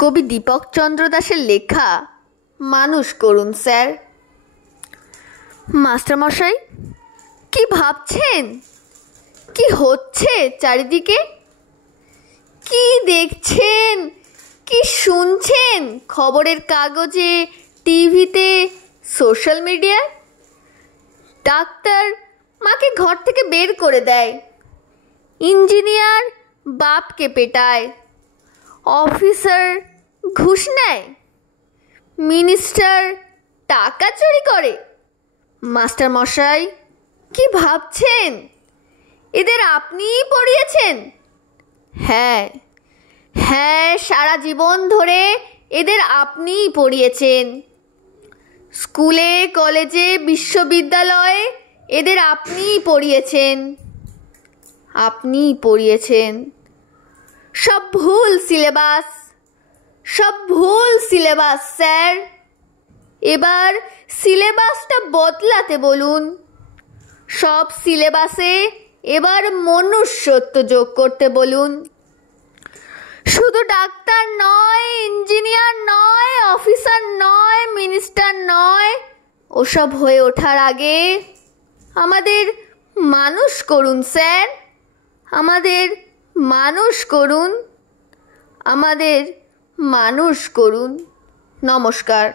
কবি দীপক চন্দ্র দাশের লেখা মানুষ করুন স্যার। মাস্টারমশাই, কি ভাবছেন? কি হচ্ছে চারিদিকে? কি দেখছেন, কি শুনছেন খবরের কাগজে, টিভিতে, সোশ্যাল মিডিয়ায়? ডাক্তার মাকে ঘর থেকে বের করে দেয়, ইঞ্জিনিয়ার বাপকে পেটায়, অফিসার ঘুষ নেয়, মিনিস্টার টাকা চুরি করে। মাস্টারমশাই, কি ভাবছেন? এদের আপনিই পড়িয়েছেন? হ্যাঁ হ্যাঁ, সারা জীবন ধরে এদের আপনিই পড়িয়েছেন। স্কুলে, কলেজে, বিশ্ববিদ্যালয়ে এদের আপনিই পড়িয়েছেন। আপনিই পড়িয়েছেন। সব ভুল সিলেবাস, সব ভুল সিলেবাস স্যার। এবার সিলেবাসটা বদলাতে বলুন। সব সিলেবাসে এবার মনুষ্যত্ব যোগ করতে বলুন। শুধু ডাক্তার নয়, ইঞ্জিনিয়ার নয়, অফিসার নয়, মিনিস্টার নয়, ওসব হয়ে ওঠার আগে আমাদের মানুষ করুন স্যার। আমাদের মানুষ করুন, আমাদের মানুষ করুন। নমস্কার।